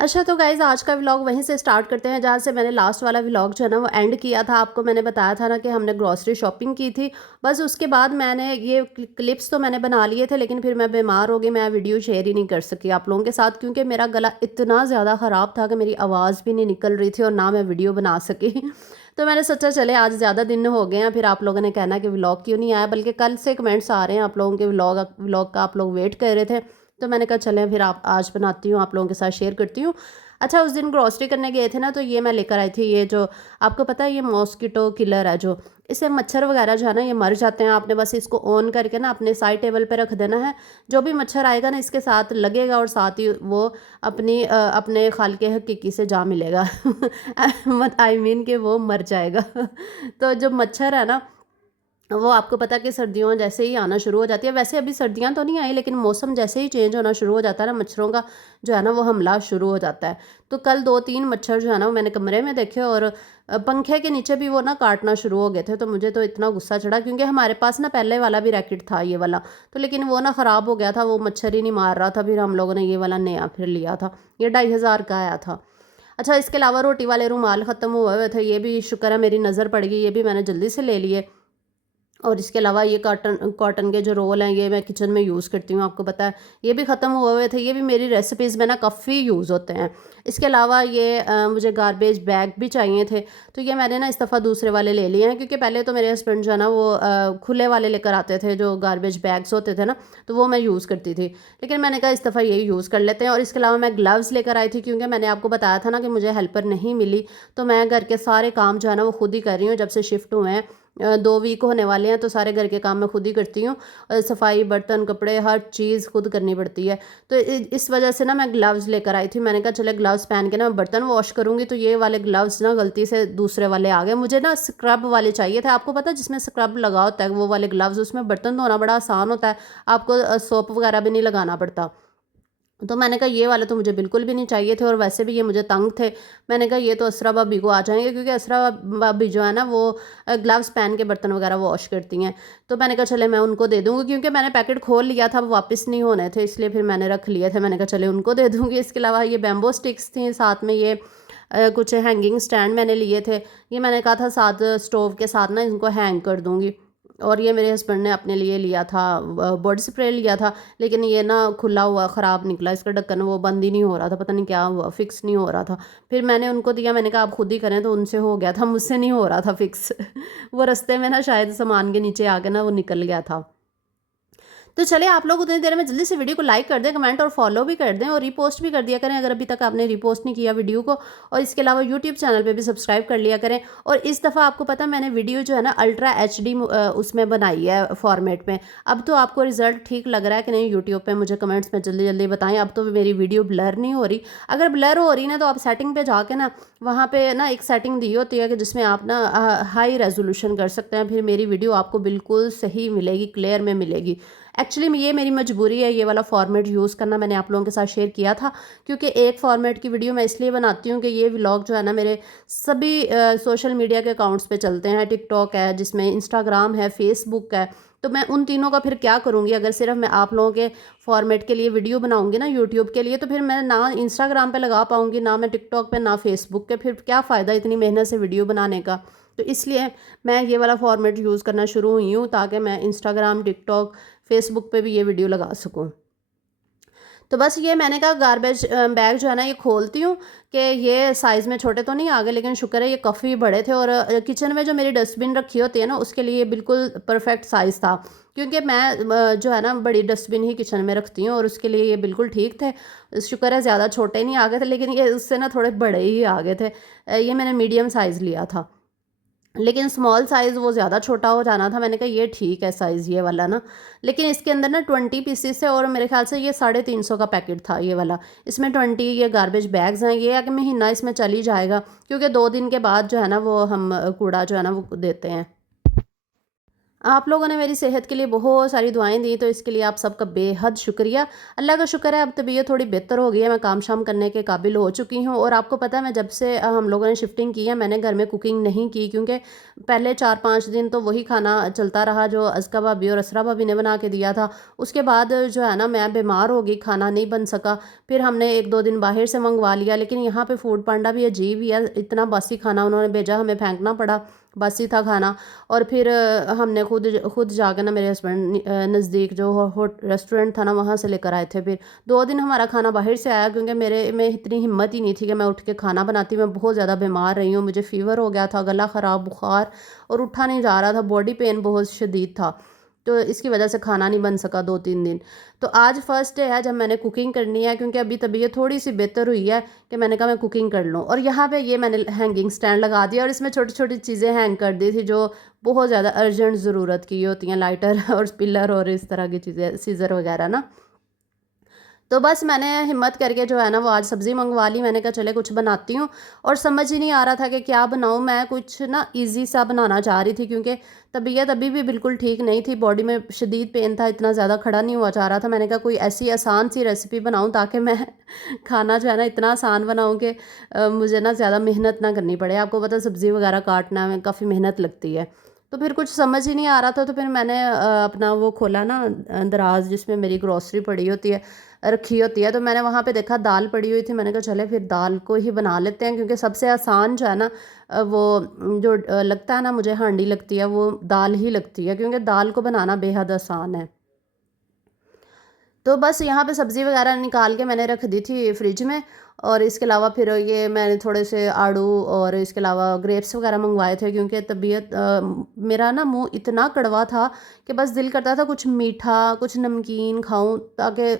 अच्छा तो गाइज़ आज का व्लॉग वहीं से स्टार्ट करते हैं जहाँ से मैंने लास्ट वाला व्लॉग जो है ना वो एंड किया था। आपको मैंने बताया था ना कि हमने ग्रॉसरी शॉपिंग की थी। बस उसके बाद मैंने ये क्लिप्स तो मैंने बना लिए थे, लेकिन फिर मैं बीमार हो गई, मैं वीडियो शेयर ही नहीं कर सकी आप लोगों के साथ, क्योंकि मेरा गला इतना ज़्यादा ख़राब था कि मेरी आवाज़ भी नहीं निकल रही थी और ना मैं वीडियो बना सकी। तो मैंने सोचा चले आज ज़्यादा दिन हो गए हैं, फिर आप लोगों ने कहना कि व्लॉग क्यों नहीं आया, बल्कि कल से कमेंट्स आ रहे हैं आप लोगों के व्लॉग का आप लोग वेट कर रहे थे। तो मैंने कहा चलें फिर आप आज बनाती हूँ, आप लोगों के साथ शेयर करती हूँ। अच्छा उस दिन ग्रॉसरी करने गए थे ना, तो ये मैं लेकर आई थी, ये जो आपको पता है ये मॉस्किटो किलर है, जो इससे मच्छर वगैरह जो है ना ये मर जाते हैं। आपने बस इसको ऑन करके ना अपने साइड टेबल पे रख देना है। जो भी मच्छर आएगा ना इसके साथ लगेगा और साथ ही वो अपने खाल के हकीकी से जा मिलेगा। मत आई मीन कि वो मर जाएगा। तो जो मच्छर है ना वो आपको पता है कि सर्दियों जैसे ही आना शुरू हो जाती है। वैसे अभी सर्दियां तो नहीं आई, लेकिन मौसम जैसे ही चेंज होना शुरू हो जाता है ना, मच्छरों का जो है ना वो हमला शुरू हो जाता है। तो कल 2-3 मच्छर जो है ना वो मैंने कमरे में देखे, और पंखे के नीचे भी वो ना काटना शुरू हो गए थे। तो मुझे तो इतना गुस्सा चढ़ा, क्योंकि हमारे पास ना पहले वाला भी रैकेट था ये वाला, तो लेकिन वो ना ख़राब हो गया था, वो मच्छर ही नहीं मार रहा था। फिर हम लोगों ने ये वाला नया फिर लिया था, ये 2500 का आया था। अच्छा इसके अलावा रोटी वाले रुमाल ख़त्म हुए हुए थे, ये भी शुक्र है मेरी नज़र पड़ गई, ये भी मैंने जल्दी से ले लिए। और इसके अलावा ये कॉटन कॉटन के जो रोल हैं ये मैं किचन में यूज़ करती हूँ, आपको पता है ये भी ख़त्म हुए हुए थे, ये भी मेरी रेसिपीज़ में ना काफ़ी यूज़ होते हैं। इसके अलावा ये मुझे गारबेज बैग भी चाहिए थे, तो ये मैंने ना इस दफ़ा दूसरे वाले ले लिए हैं, क्योंकि पहले तो मेरे हस्बैंड जो है ना वो खुले वाले लेकर आते थे, जो गारबेज बैग्स होते थे ना, तो वो मैं यूज़ करती थी। लेकिन मैंने कहा इस दफ़ा यही यूज़ कर लेते हैं। और इसके अलावा मैं ग्लव्स लेकर आई थी, क्योंकि मैंने आपको बताया था ना कि मुझे हेल्पर नहीं मिली, तो मैं घर के सारे काम जो है ना वो खुद ही कर रही हूँ जब से शिफ्ट हुए हैं। 2 वीक होने वाले हैं, तो सारे घर के काम मैं खुद ही करती हूँ। सफाई, बर्तन, कपड़े, हर चीज़ खुद करनी पड़ती है। तो इस वजह से ना मैं ग्लव्स लेकर आई थी। मैंने कहा चले ग्लव्स पहन के ना बर्तन वॉश करूँगी, तो ये वाले ग्लव्स ना गलती से दूसरे वाले आ गए। मुझे ना स्क्रब वाले चाहिए थे, आपको पता है जिसमें स्क्रब लगा होता है वो वाले ग्लव्स, उसमें बर्तन धोना बड़ा आसान होता है, आपको सोप वगैरह भी नहीं लगाना पड़ता। तो मैंने कहा ये वाले तो मुझे बिल्कुल भी नहीं चाहिए थे, और वैसे भी ये मुझे तंग थे। मैंने कहा ये तो असरा भाभी को आ जाएंगे, क्योंकि असरा भाभी जो है ना वो ग्लव्स पहन के बर्तन वगैरह वॉश करती हैं। तो मैंने कहा चले मैं उनको दे दूँगी, क्योंकि मैंने पैकेट खोल लिया था, वो वापस नहीं होने थे, इसलिए फिर मैंने रख लिए थे। मैंने कहा चले उनको दे दूँगी। इसके अलावा ये बैम्बो स्टिक्स थी, साथ में ये कुछ हैंगिंग स्टैंड मैंने लिए थे। ये मैंने कहा था साथ स्टोव के साथ ना इनको हैंग कर दूँगी। और ये मेरे हस्बैंड ने अपने लिए लिया था, बॉडी स्प्रे लिया था, लेकिन ये ना खुला हुआ ख़राब निकला, इसका ढक्कन वो बंद ही नहीं हो रहा था, पता नहीं क्या हुआ, फिक्स नहीं हो रहा था। फिर मैंने उनको दिया, मैंने कहा आप खुद ही करें, तो उनसे हो गया था, मुझसे नहीं हो रहा था फिक्स। वो रास्ते में ना शायद सामान के नीचे आके ना वो निकल गया था। तो चलिए आप लोग उतनी देर में जल्दी से वीडियो को लाइक कर दें, कमेंट और फॉलो भी कर दें, और रीपोस्ट भी कर दिया करें अगर अभी तक आपने रीपोस्ट नहीं किया वीडियो को। और इसके अलावा यूट्यूब चैनल पे भी सब्सक्राइब कर लिया करें। और इस दफ़ा आपको पता है मैंने वीडियो जो है ना अल्ट्रा एचडी उसमें बनाई है फॉर्मेट में। अब तो आपको रिजल्ट ठीक लग रहा है कि नहीं यूट्यूब पर, मुझे कमेंट्स में जल्दी जल्दी बताएं। अब तो मेरी वीडियो ब्लर नहीं हो रही। अगर ब्लर हो रही ना तो आप सेटिंग पर जाके ना वहाँ पे ना एक सेटिंग दी होती है कि जिसमें आप ना हाई रेजोल्यूशन कर सकते हैं, फिर मेरी वीडियो आपको बिल्कुल सही मिलेगी, क्लियर में मिलेगी। एक्चुअली ये मेरी मजबूरी है, ये वाला फॉर्मेट यूज़ करना, मैंने आप लोगों के साथ शेयर किया था, क्योंकि एक फॉर्मेट की वीडियो मैं इसलिए बनाती हूँ कि ये व्लॉग जो है ना मेरे सभी सोशल मीडिया के अकाउंट्स पे चलते हैं। टिकटॉक है, जिसमें इंस्टाग्राम है, फेसबुक है, तो मैं उन तीनों का फिर क्या करूँगी अगर सिर्फ मैं आप लोगों के फॉर्मेट के लिए वीडियो बनाऊँगी ना यूट्यूब के लिए, तो फिर मैं ना इंस्टाग्राम पे लगा पाऊँगी, ना मैं टिकटॉक पे, ना फेसबुक पे, फिर क्या फ़ायदा इतनी मेहनत से वीडियो बनाने का। तो इसलिए मैं ये वाला फॉर्मेट यूज़ करना शुरू हुई हूँ, ताकि मैं इंस्टाग्राम, टिकटॉक, फेसबुक पे भी ये वीडियो लगा सकूँ। तो बस ये मैंने कहा गारबेज बैग जो है ना ये खोलती हूँ कि ये साइज़ में छोटे तो नहीं आ गए, लेकिन शुक्र है ये काफ़ी बड़े थे। और किचन में जो मेरी डस्टबिन रखी होती है ना उसके लिए बिल्कुल परफेक्ट साइज़ था, क्योंकि मैं जो है ना बड़ी डस्टबिन ही किचन में रखती हूँ, और उसके लिए ये बिल्कुल ठीक थे। शुक्र है ज़्यादा छोटे नहीं आ गए थे, लेकिन ये उससे ना थोड़े बड़े ही आ गए थे। ये मैंने मीडियम साइज़ लिया था, लेकिन स्मॉल साइज़ वो ज़्यादा छोटा हो जाना था। मैंने कहा ये ठीक है साइज़ ये वाला ना, लेकिन इसके अंदर ना 20 पीसेस है, और मेरे ख्याल से ये 350 का पैकेट था ये वाला। इसमें 20 ये गार्बेज बैग्स हैं, ये है कि महीना इसमें चल ही जाएगा, क्योंकि 2 दिन के बाद जो है ना वो हम कूड़ा जो है ना वो देते हैं। आप लोगों ने मेरी सेहत के लिए बहुत सारी दुआएँ दी, तो इसके लिए आप सबका बेहद शुक्रिया। अल्लाह का शुक्र है अब तबीयत थोड़ी बेहतर हो गई है, मैं काम-शाम करने के काबिल हो चुकी हूँ। और आपको पता है मैं जब से हम लोगों ने शिफ्टिंग की है, मैंने घर में कुकिंग नहीं की, क्योंकि पहले 4-5 दिन तो वही खाना चलता रहा जो अज़का भाभी और असरा भाभी ने बना के दिया था। उसके बाद जो है ना मैं बीमार हो गई, खाना नहीं बन सका। फिर हमने 1-2 दिन बाहर से मँगवा लिया, लेकिन यहाँ पे फूड पांडा भी अजीब ही है, इतना बासी खाना उन्होंने भेजा, हमें फेंकना पड़ा, बासी था खाना। और फिर हमने खुद जाकर ना, मेरे हस्बैंड नज़दीक जो रेस्टोरेंट था ना वहाँ से लेकर आए थे। फिर 2 दिन हमारा खाना बाहर से आया, क्योंकि मेरे में इतनी हिम्मत ही नहीं थी कि मैं उठ के खाना बनाती। मैं बहुत ज़्यादा बीमार रही हूँ, मुझे फ़ीवर हो गया था, गला ख़राब, बुखार, और उठा नहीं जा रहा था, बॉडी पेन बहुत शदीद था। तो इसकी वजह से खाना नहीं बन सका 2-3 दिन। तो आज फर्स्ट डे है जब मैंने कुकिंग करनी है, क्योंकि अभी तबीयत थोड़ी-सी बेहतर हुई है, कि मैंने कहा मैं कुकिंग कर लूँ। और यहाँ पे ये मैंने हैंगिंग स्टैंड लगा दिया और इसमें छोटी-छोटी चीज़ें हैंग कर दी थी जो बहुत ज़्यादा अर्जेंट ज़रूरत की होती हैं, लाइटर और स्पिलर और इस तरह की चीज़ें, सीज़र वगैरह ना। तो बस मैंने हिम्मत करके जो है ना वो आज सब्ज़ी मंगवा ली। मैंने कहा चले कुछ बनाती हूँ, और समझ ही नहीं आ रहा था कि क्या बनाऊँ। मैं कुछ ना ईज़ी सा बनाना चाह रही थी, क्योंकि तबीयत अभी भी बिल्कुल ठीक नहीं थी, बॉडी में शदीद पेन था, इतना ज़्यादा खड़ा नहीं हुआ जा रहा था। मैंने कहा कोई ऐसी आसान सी रेसिपी बनाऊँ ताकि मैं खाना जो है ना इतना आसान बनाऊँ कि मुझे ना ज़्यादा मेहनत ना करनी पड़े। आपको पता है सब्ज़ी वगैरह काटना में काफ़ी मेहनत लगती है। तो फिर कुछ समझ ही नहीं आ रहा था, तो फिर मैंने अपना वो खोला ना, दराज़ जिसमें मेरी ग्रॉसरी पड़ी होती है, रखी होती है। तो मैंने वहाँ पे देखा दाल पड़ी हुई थी, मैंने कहा चले फिर दाल को ही बना लेते हैं, क्योंकि सबसे आसान जो है ना वो जो लगता है ना मुझे हांडी लगती है, वो दाल ही लगती है, क्योंकि दाल को बनाना बेहद आसान है। तो बस यहाँ पे सब्ज़ी वगैरह निकाल के मैंने रख दी थी फ्रिज में। और इसके अलावा फिर ये मैंने थोड़े से आड़ू और इसके अलावा ग्रेप्स वगैरह मंगवाए थे, क्योंकि तबीयत मेरा ना मुंह इतना कड़वा था कि बस दिल करता था कुछ मीठा, कुछ नमकीन खाऊं, ताकि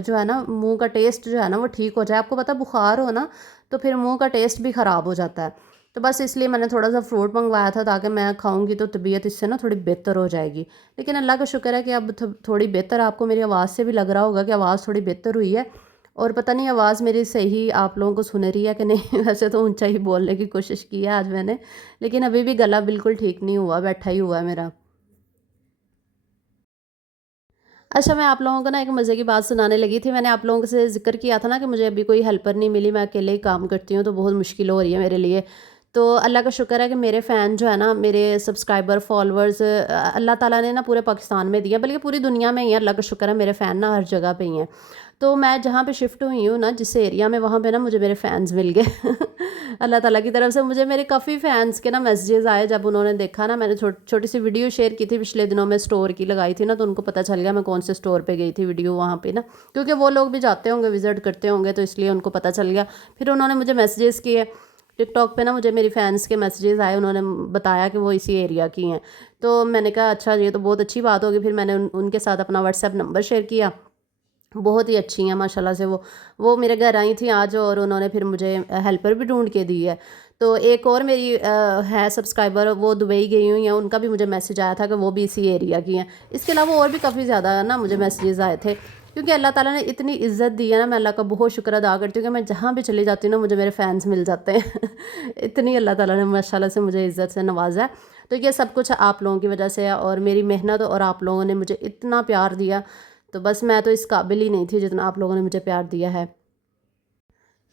जो है ना मुंह का टेस्ट जो है ना वो ठीक हो जाए। आपको पता बुखार हो ना तो फिर मुंह का टेस्ट भी ख़राब हो जाता है। तो बस इसलिए मैंने थोड़ा सा फ्रूट मंगवाया था, ताकि मैं खाऊंगी तो तबीयत इससे ना थोड़ी बेहतर हो जाएगी। लेकिन अल्लाह का शुक्र है कि अब थोड़ी बेहतर, आपको मेरी आवाज़ से भी लग रहा होगा कि आवाज़ थोड़ी बेहतर हुई है। और पता नहीं आवाज़ मेरी सही आप लोगों को सुन रही है कि नहीं वैसे तो ऊंचा ही बोलने की कोशिश की है आज मैंने, लेकिन अभी भी गला बिल्कुल ठीक नहीं हुआ, बैठा ही हुआ है मेरा। अच्छा, मैं आप लोगों को ना एक मज़े की बात सुनाने लगी थी। मैंने आप लोगों से ज़िक्र किया था ना कि मुझे अभी कोई हेल्पर नहीं मिली, मैं अकेले ही काम करती हूँ, तो बहुत मुश्किल हो रही है मेरे लिए। तो अल्लाह का शुक्र है कि मेरे फ़ैन जो है ना, मेरे सब्सक्राइबर, फ़ॉलोअर्स अल्लाह ताला ने ना पूरे पाकिस्तान में दिया, बल्कि पूरी दुनिया में ही है। अल्लाह का शुक्र है मेरे फ़ैन ना हर जगह पे ही हैं। तो मैं जहाँ पे शिफ्ट हुई हूँ ना, जिस एरिया में, वहाँ पे ना मुझे मेरे फ़ैन्स मिल गए अल्लाह ताला की तरफ से मुझे मेरे काफ़ी फ़ैन्स के ना मैसेजेस आए, जब उन्होंने देखा ना, मैंने छोटी सी वीडियो शेयर की थी पिछले दिनों में, स्टोर की लगाई थी ना, तो उनको पता चल गया मैं कौन से स्टोर पे गई थी, वीडियो वहाँ पे ना, क्योंकि वो लोग भी जाते होंगे, विज़िट करते होंगे, तो इसलिए उनको पता चल गया। फिर उन्होंने मुझे मैसेजेस किए टिकटॉक पे ना, मुझे मेरी फ़ैन्स के मैसेजेस आए, उन्होंने बताया कि वो इसी एरिया की हैं। तो मैंने कहा अच्छा ये तो बहुत अच्छी बात होगी। फिर मैंने उनके साथ अपना व्हाट्सएप नंबर शेयर किया। बहुत ही अच्छी हैं माशाल्लाह से वो मेरे घर आई थी आज, और उन्होंने फिर मुझे हेल्पर भी ढूंढ के दी है। तो एक और मेरी है सब्सक्राइबर, वो दुबई गई हुई हैं, उनका भी मुझे मैसेज आया था कि वो भी इसी एरिया की हैं। इसके अलावा और भी काफ़ी ज़्यादा ना मुझे मैसेजेस आए थे, क्योंकि अल्लाह ताला ने इतनी इज़्ज़त दी है ना, मैं अल्लाह का बहुत शुक्र अदा करती हूँ कि मैं जहाँ भी चली जाती हूँ ना मुझे मेरे फ़ैन्स मिल जाते हैं इतनी अल्लाह ताला ने माशाल्लाह से मुझे इज़्ज़त से नवाजा है। तो ये सब कुछ आप लोगों की वजह से है, और मेरी मेहनत, और आप लोगों ने मुझे इतना प्यार दिया। तो बस मैं तो इस काबिल ही नहीं थी जितना आप लोगों ने मुझे प्यार दिया है।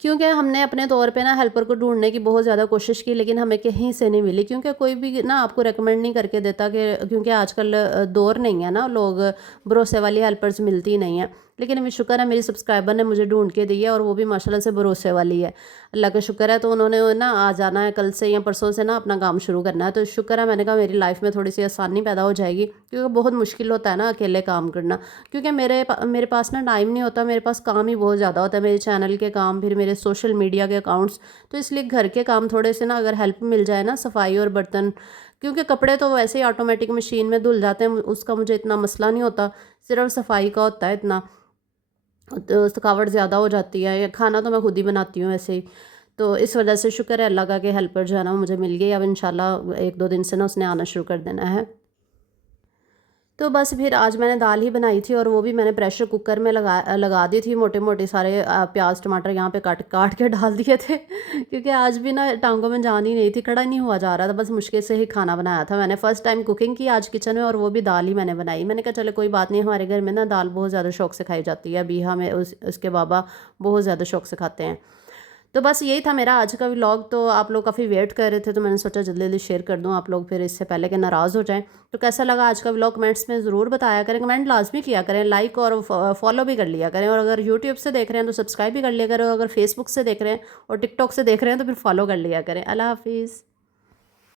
क्योंकि हमने अपने तौर पे ना हेल्पर को ढूँढने की बहुत ज़्यादा कोशिश की, लेकिन हमें कहीं से नहीं मिली, क्योंकि कोई भी ना आपको रेकमेंड नहीं करके देता, कि क्योंकि आजकल दौर नहीं है ना, लोग भरोसे वाली हेल्पर्स मिलती ही नहीं है। लेकिन अभी शुक्र है मेरी सब्सक्राइबर ने मुझे ढूँढ के दी है, और वो भी माशाल्लाह से भरोसे वाली है। अल्लाह का शुक्र है। तो उन्होंने ना आ जाना है कल से या परसों से ना, अपना काम शुरू करना है। तो शुक्र है, मैंने कहा मेरी लाइफ में थोड़ी-सी आसानी पैदा हो जाएगी, क्योंकि बहुत मुश्किल होता है ना अकेले काम करना। क्योंकि मेरे पास ना टाइम नहीं होता, मेरे पास काम ही बहुत ज़्यादा होता है, मेरे चैनल के काम, फिर मेरे सोशल मीडिया के अकाउंट्स। तो इसलिए घर के काम थोड़े से ना, अगर हेल्प मिल जाए ना, सफाई और बर्तन, क्योंकि कपड़े तो वैसे ही ऑटोमेटिक मशीन में धुल जाते हैं, उसका मुझे इतना मसला नहीं होता, सिर्फ सफाई का होता है इतना। तो थकावट ज़्यादा हो जाती है, या खाना तो मैं खुद ही बनाती हूँ ऐसे ही। तो इस वजह से शुक्र है अल्लाह का कि हेल्पर जो है ना मुझे मिल गई। अब इंशाल्लाह 1-2 दिन से ना उसने आना शुरू कर देना है। तो बस फिर आज मैंने दाल ही बनाई थी और वो भी मैंने प्रेशर कुकर में लगा दी थी। मोटे-मोटे सारे प्याज़ टमाटर यहाँ पे काट काट के डाल दिए थे क्योंकि आज भी ना टाँगों में जान ही नहीं थी, खड़ा ही नहीं हुआ जा रहा था, बस मुश्किल से ही खाना बनाया था मैंने। फर्स्ट टाइम कुकिंग की आज किचन में और वो भी दाल ही मैंने बनाई। मैंने कहा चलो कोई बात नहीं, हमारे घर में ना दाल बहुत ज़्यादा शौक से खाई जाती है। अभी हमें उसके बाबा बहुत ज़्यादा शौक से खाते हैं। तो बस यही था मेरा आज का व्लॉग। तो आप लोग काफ़ी वेट कर रहे थे तो मैंने सोचा जल्दी-जल्दी शेयर कर दूँ, आप लोग फिर इससे पहले कि नाराज़ हो जाएँ। तो कैसा लगा आज का व्लॉग कमेंट्स में ज़रूर बताया करें, कमेंट लाज़मी किया करें, लाइक और फॉलो भी कर लिया करें, और अगर यूट्यूब से देख रहे हैं तो सब्सक्राइब भी कर लिया करें, और अगर फेसबुक से देख रहे हैं और टिकटॉक से देख रहे हैं तो फिर फॉलो कर लिया करें। अल्लाह हाफ़िज़।